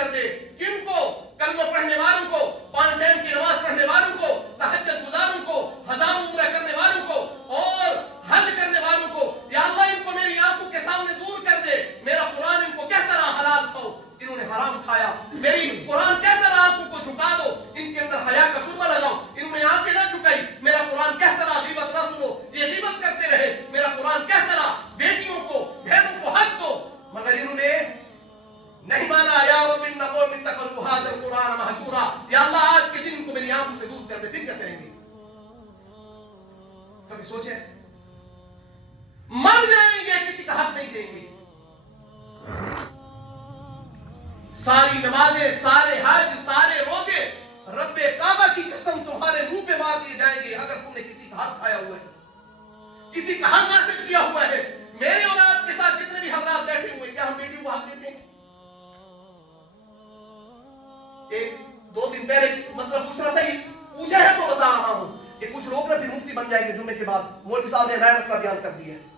कर दे। किन को? कलमा पढ़ने वालों को, 5 टाइम की नमाज पढ़ने वालों को, तहज्जुद गुजारों को, 1000 उम्रा करने वालों को और हज करने वालों को। या अल्लाह इनको मेरी आंखों के सामने दूर कर दे। मेरा कुरान इनको कहता रहा हलाल खाओ, इन्होंने हराम खाया। मेरी कुरान कहता रहा आंखों को झुका दो, इनके अंदर हया का सुरमा लगाओ, इन्होंने आंखें ना झुकाई। मेरा कुरान कहता रहा गीबत ना सुनो, ये गीबत करते रहे। मेरा कुरान कहता रहा बेटियों को, बहनों को हक दो, मगर इन्होंने नहीं माना। या रब्बिन नक़ूल इत्तखज़ू हाज़ल कुरान महजूरा। या अल्लाह आज के दिन को मेरी आंखों से दूर कर दे, फिर क्या करेंगे? कभी सोचे? मर जाएंगे, किसी का हक नहीं देंगे। सारी नमाजें, सारे हज, सारे रोजे, रब्बे काबा की कसम तुम्हारे मुंह पे मार दिए जाएंगे अगर तुमने किसी का हक खाया हुआ है, किसी का हक हासिल किया हुआ है। मेरे और आपके साथ जितने भी हजरात बैठे हुए, क्या हम बेटियों को हक देते हैं? एक 2 दिन पहले मसला पूछ रहा था, ये पूछा है तो बता रहा हूं कि कुछ लोग ना फिर मुफ्ती बन जाएंगे जुम्मे के बाद। मौलवी साहब ने नया मसला बयान कर दिया है।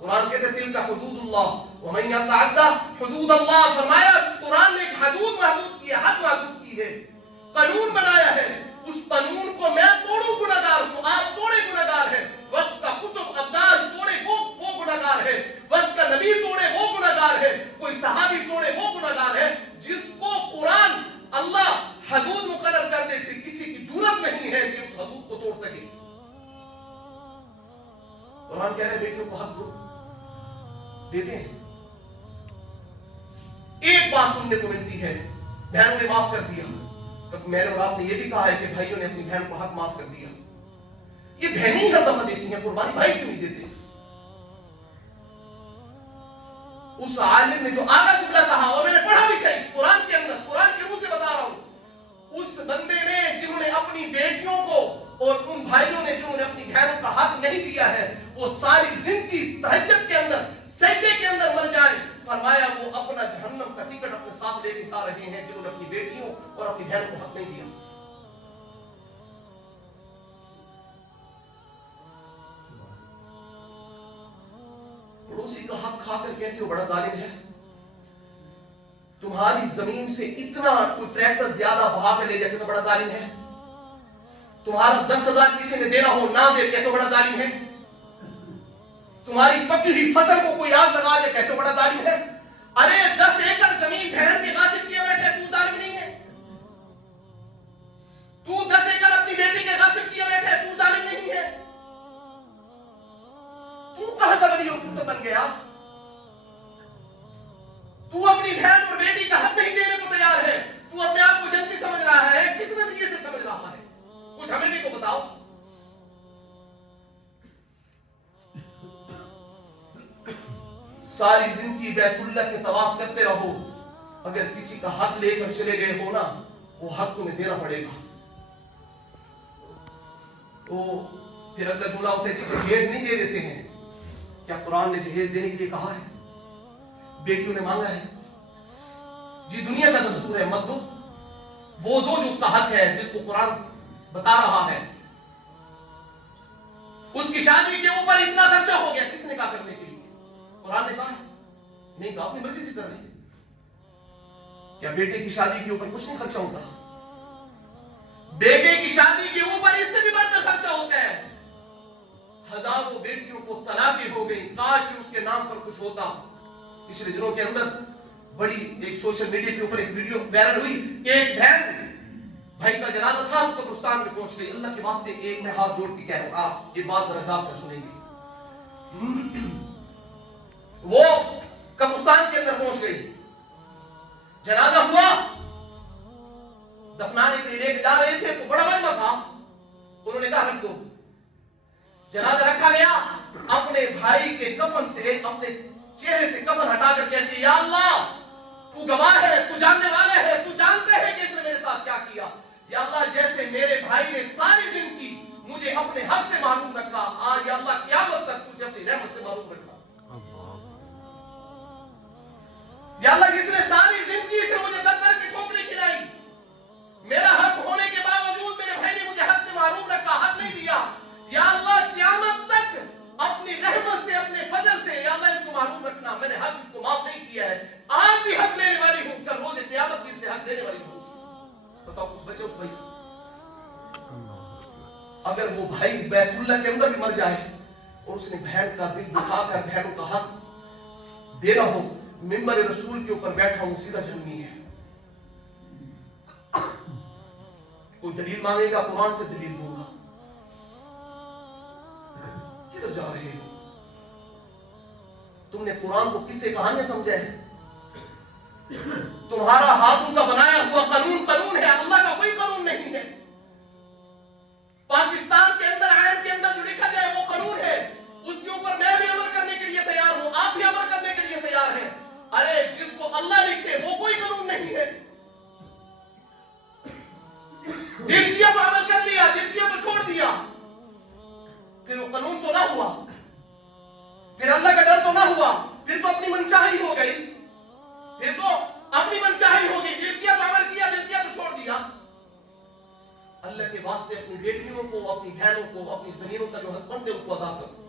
कुरान कहते तिल का हुदूदुल्लाह व मन यतअद्दा हुदूदल्लाह, फरमाया कुरान ने एक हदूद महदूद की है, हद महदूद की है, कानून बनाया है। उस कानून को मैं तोड़ूं गुनाहगार हूं, आप तोड़े गुनाहगार हैं। वक्त का कुतुब अब्दाल तोड़े वो गुनाहगार है, वक्त का नबी तोड़े वो गुनाहगार है, कोई सहाबी तोड़े वो गुनाहगार है। जिसको कुरान अल्लाह हदूद मुकर्रर कर दे, फिर किसी की जुर्रत नहीं है कि उस हदूद को तोड़ सके। कुरान कह रहे बेटियों को हक दो, देते हैं। एक बात सुनने को मिलती है, बहनों ने माफ कर दिया। तो मैंने और आपने ये भी कहा है कि भाइयों ने अपनी बहन को हक माफ कर दिया। ये बहनें ही हर दफा देती हैं कुर्बानी, भाई क्यों नहीं देते? उस आलिम ने जो आगा जुमला कहा, और मैंने पढ़ा भी सही कुरान के अंदर, कुरान के रूह से बता रहा हूं, उस बंदे ने जिन्होंने अपनी बेटियों को और उन भाइयों ने जिन्होंने अपनी बहनों का हक नहीं दिया है, वो सारी जिंदगी तहज्जुद के अंदर, सजदे के अंदर मर जाए। फरमाया वो अपना जहन्नम का टिकट अपने साथ लेके खा रहे हैं जिन्होंने अपनी बेटियों और अपनी बहन को हक नहीं दिया। पड़ोसी का हक खाकर कहते हो बड़ा जालिम है। तुम्हारी जमीन से इतना कोई ट्रैक्टर ज्यादा बहा कर ले जाए तो बड़ा जालिम है। तुम्हारा 10,000 किसी ने देना हो ना दे, कहते हो बड़ा जालिम है। तुम्हारी पकी हुई फसल को कोई आग लगा दे, कहते हो बड़ा जालिम है। अरे 10 एकड़ जमीन बहन के गासिब किए बैठे, तू जालिम नहीं है? तू 10 एकड़ अपनी बेटी के गासिब किए बैठे, तू जालिम नहीं है? तू कहां का वली तो बन गया? तू अपनी बहन और बेटी का हक नहीं देने को तैयार है। तू अपने आप को जन्नती समझ रहा है, किस नजरिए से समझ रहा है? कुछ हमें भी तो बताओ। सारी जिंदगी बैतुल्लाह के तवाफ करते रहो, अगर किसी का हक लेकर चले गए हो ना, वो हक तुम्हें देना पड़ेगा। तो फिर अगला जुमला होता है जी जहेज नहीं दे देते हैं। क्या कुरान ने जहेज देने के लिए कहा है? बेटियों ने मांगा है जी, दुनिया का दस्तूर है, मत दो। वो दो जो उसका हक है, जिसको कुरान बता रहा है। उसकी शादी के ऊपर इतना खर्चा हो गया, किसने कहा करने के लिए? कुरान ने कहा नहीं, कहा अपनी मर्जी से कर रही है। क्या बेटे की शादी के ऊपर कुछ नहीं खर्चा होता? बेटे की शादी के ऊपर इससे भी बढ़कर खर्चा होता है। हजारों बेटियों को तलाकें हो गई, काश कि उसके नाम पर कुछ होता। पिछले दिनों के अंदर बड़ी एक सोशल मीडिया के ऊपर एक वीडियो वायरल हुई, एक बहन भाई का जनाजा था, तो कब्रिस्तान में पहुंच गई। अल्लाह के वास्ते एक मैं हाथ जोड़ के कह रहा हूं, आप ये बात जरा कर सुनेंगे। वो कब्रिस्तान के अंदर पहुंच गई, जनाजा हुआ, दफनाने के लिए लेके जा रहे थे, तो बड़ा लंबा था। उन्होंने कहा रख दो। जनाजा रखा गया, अपने भाई के कफन से, अपने चेहरे से कफन हटाकर कहती है या अल्लाह तू गवाह है, तू जानने वाला है, तू जानते है कि इसने मेरे साथ क्या किया। या अल्लाह जैसे मेरे भाई ने सारी जिंदगी मुझे अपने हक से मालूम रखा, आज या अल्लाह क़यामत तक तुझे अपनी रहमत से मालूम रखा। या अल्लाह जिसने सारी जिंदगी से मुझे दर की ठोकरें खिलाई, मेरा हक होने के बावजूद मेरे भाई ने मुझे हक से मालूम रखा, हक नहीं दिया। या अल्लाह क़यामत तक अपनी रहमत से, अपने फजल से या अल्लाह इसको मालूम रखना, मैंने हक इसको माफ नहीं किया है। اللہ کے اندر بھی مر جائے اور اس نے بہن کا دل دکھا کر بہنوں کا حق دینا ہو، منبر رسول کے اوپر بیٹھا ہوں، سیدھا جنمی ہے. کوئی دلیل مانگے گا، قرآن سے دلیل دوں گا. کدھر جا رہے ہو؟ تم نے قرآن کو کس سے کہانیاں سمجھا ہے؟ تمہارا ہاتھوں کا بنایا ہوا قانون قانون ہے، اللہ کا کوئی قانون نہیں ہے. پاکستان کے اندر آئین کے اندر جو لکھا جائے وہ قانون ہے، اس کے اوپر میں بھی عمل کرنے کے لیے تیار ہوں، آپ بھی عمل کرنے کے لیے تیار ہیں. ارے جس کو اللہ لکھے وہ کوئی قانون نہیں ہے. دل کیا تو عمل کر لیا، دل کیا تو چھوڑ دیا، پھر وہ قانون تو نہ ہوا، پھر اللہ کا ڈر تو نہ ہوا، پھر تو اپنی منچاہی ہو گئی، پھر تو اپنی منچاہی ہو گئی. دل کیا تو عمل کیا، دل کیا تو چھوڑ دیا. اللہ کے واسطے اپنی بیٹیوں کو، اپنی بہنوں کو، اپنی زمینوں کا جو حق بنتے اس کو ادا کرو.